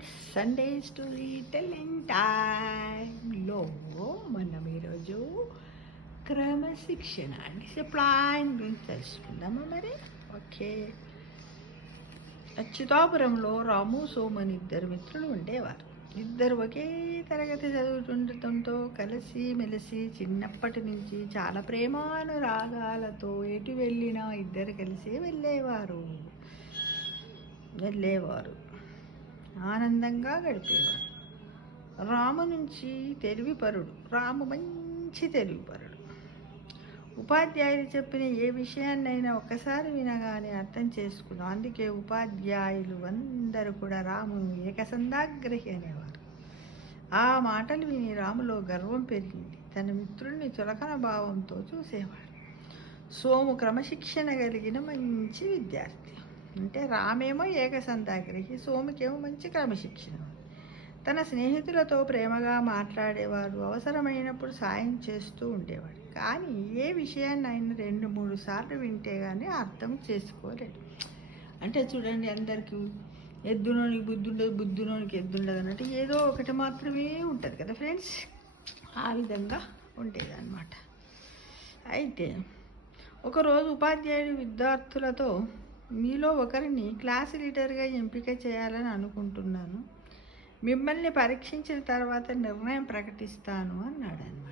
Friends, Sunday story telling టైంలో మనం ఈరోజు క్రమశిక్షణ డిసిప్లైన్ గురించి తెలుసుకుందామా మరి. ఓకే. అచ్యుతాపురంలో రాము సోము అని ఇద్దరు మిత్రులు ఉండేవారు. ఇద్దరు ఒకే తరగతి చదువుతుండటంతో కలిసి మెలిసి చిన్నప్పటి నుంచి చాలా ప్రేమానురాగాలతో ఎటు వెళ్ళినా ఇద్దరు కలిసి వెళ్ళేవారు ఆనందంగా గడిపేవారు. రాము మంచి తెలివిపరుడు. ఉపాధ్యాయులు చెప్పిన ఏ విషయాన్నైనా ఒక్కసారి వినగానే అర్థం చేసుకున్నాం. అందుకే ఉపాధ్యాయులు అందరూ కూడా రామును ఏకసంధాగ్రహి అనేవారు. ఆ మాటలు విని రాములో గర్వం పెరిగింది. తన మిత్రుల్ని చులకన భావంతో చూసేవాడు. సోము క్రమశిక్షణ కలిగిన మంచి విద్యార్థి. అంటే రామేమో ఏకసంధాగ్రహి, సోముకేమో మంచి క్రమశిక్షణ. తన స్నేహితులతో ప్రేమగా మాట్లాడేవాడు. అవసరమైనప్పుడు సాయం చేస్తూ ఉండేవాడు. కానీ ఏ విషయాన్ని ఆయన 2-3 సార్లు వింటే కానీ అర్థం చేసుకోలేడు. అంటే చూడండి, అందరికీ ఎద్దునోనికి బుద్ధి ఉండదు, బుద్ధునోనికి ఎద్దు ఉండదు అన్నట్టు ఏదో ఒకటి మాత్రమే ఉంటుంది కదా ఫ్రెండ్స్. ఆ విధంగా ఉండేది అన్నమాట. అయితే ఒకరోజు ఉపాధ్యాయుడు విద్యార్థులతో, మీలో ఒకరిని క్లాస్ లీడర్గా ఎంపిక చేయాలని అనుకుంటున్నాను. మిమ్మల్ని పరీక్షించిన తర్వాత నిర్ణయం ప్రకటిస్తాను అన్నాడు అన్నమాట.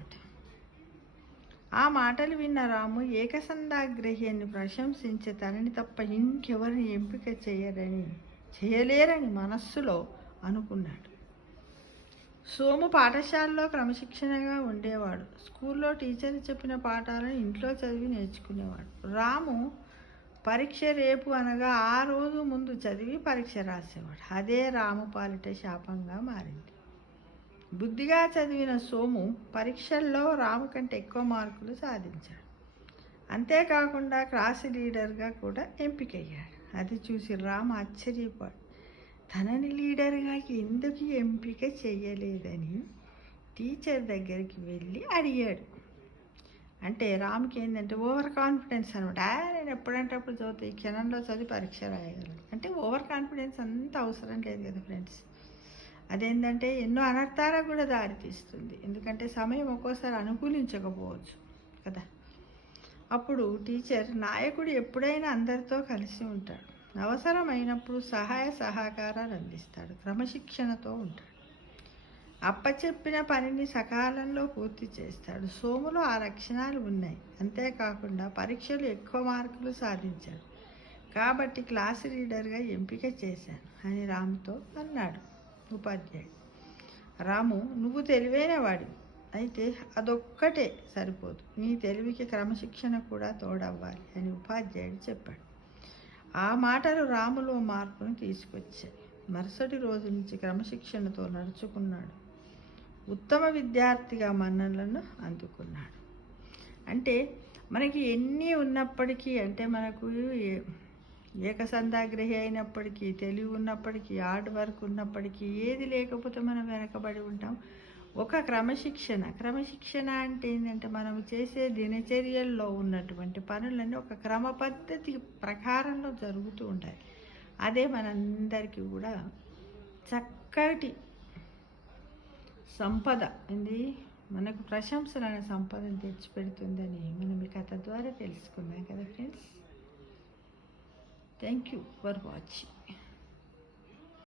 ఆ మాటలు విన్న రాము ఏకసంధాగ్రహి అని ప్రశంసించి తనని తప్ప ఇంకెవరిని ఎంపిక చేయలేరని మనస్సులో అనుకున్నాడు. సోము పాఠశాలలో క్రమశిక్షణగా ఉండేవాడు. స్కూల్లో టీచర్ చెప్పిన పాఠాలను ఇంట్లో చదివి నేర్చుకునేవాడు. రాము పరీక్ష రేపు అనగా ఆ రోజు ముందు చదివి పరీక్ష రాసేవాడు. అదే రాము పాలిట శాపంగా మారింది. బుద్ధిగా చదివిన సోము పరీక్షల్లో రాము కంటే ఎక్కువ మార్కులు సాధించాడు. అంతేకాకుండా క్లాస్ లీడర్గా కూడా ఎంపికయ్యాడు. అది చూసి రాము ఆశ్చర్యపడు తనని లీడర్గా ఎందుకు ఎంపిక చేయలేదని టీచర్ దగ్గరికి వెళ్ళి అడిగాడు. అంటే రాముకి ఏంటంటే ఓవర్ కాన్ఫిడెన్స్ అనమాట. నేను ఎప్పుడంటే అప్పుడు చదువుతా, ఈ క్షణంలో చదివి పరీక్ష రాయగలను అంటే ఓవర్ కాన్ఫిడెన్స్ అంత అవసరం లేదు కదా ఫ్రెండ్స్. అదేంటంటే ఎన్నో అనర్థాలకు కూడా దారితీస్తుంది. ఎందుకంటే సమయం ఒక్కోసారి అనుకూలించకపోవచ్చు కదా. అప్పుడు టీచర్, నాయకుడు ఎప్పుడైనా అందరితో కలిసి ఉంటాడు, అవసరమైనప్పుడు సహాయ సహకారాలు అందిస్తాడు, క్రమశిక్షణతో ఉంటాడు, అప్పచెప్పిన పనిని సకాలంలో పూర్తి చేస్తాడు. సోములో ఆ లక్షణాలు ఉన్నాయి. అంతేకాకుండా పరీక్షలు ఎక్కువ మార్కులు సాధించాడు. కాబట్టి క్లాస్ లీడర్గా ఎంపిక చేశాను అని రాముతో అన్నాడు ఉపాధ్యాయుడు. రాము, నువ్వు తెలివైన వాడివి, అయితే అదొక్కటే సరిపోదు, నీ తెలివికి క్రమశిక్షణ కూడా తోడవ్వాలి అని ఉపాధ్యాయుడు చెప్పాడు. ఆ మాటలు రాములో మార్పును తీసుకొచ్చాయి. మరుసటి రోజు నుంచి క్రమశిక్షణతో నడుచుకున్నాడు. ఉత్తమ విద్యార్థిగా మన్ననలను అందుకున్నాడు. అంటే మనకి ఎన్ని ఉన్నప్పటికీ, అంటే మనకు ఏకసంధాగ్రహి అయినప్పటికీ, తెలివి ఉన్నప్పటికీ, హార్డ్ వర్క్ ఉన్నప్పటికీ, ఏది లేకపోతే మనం వెనకబడి ఉంటాం. ఒక క్రమశిక్షణ అంటే ఏంటంటే మనం చేసే దినచర్యల్లో ఉన్నటువంటి పనులన్నీ ఒక క్రమ పద్ధతి ప్రకారంలో జరుగుతూ ఉంటాయి. అదే మనందరికీ కూడా చక్కటి సంపద, మనకు ప్రశంసలు అనే సంపదను తెచ్చిపెడుతుందని మనం ఈ కథ ద్వారా తెలుసుకున్నాం కదా friends. Thank you for watching.